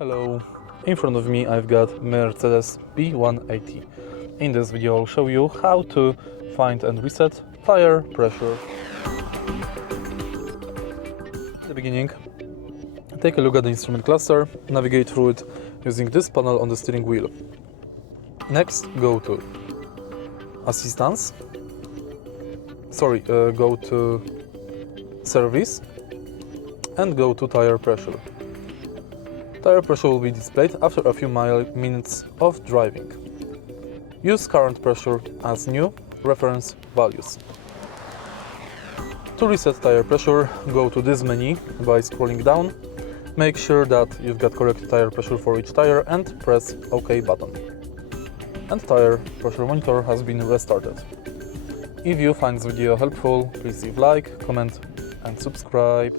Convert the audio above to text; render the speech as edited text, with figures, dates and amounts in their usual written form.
Hello, in front of me I've got Mercedes B180. In this video I'll show you how to find and reset tire pressure. At the beginning, take a look at the instrument cluster, navigate through it using this panel on the steering wheel. Next, go to Assistance, go to Service and go to Tire Pressure. Tire pressure will be displayed after a few minutes of driving. Use current pressure as new reference values. To reset tire pressure, go to this menu by scrolling down. Make sure that you've got correct tire pressure for each tire and press OK button. And tire pressure monitor has been restarted. If you find this video helpful, please leave like, comment and subscribe.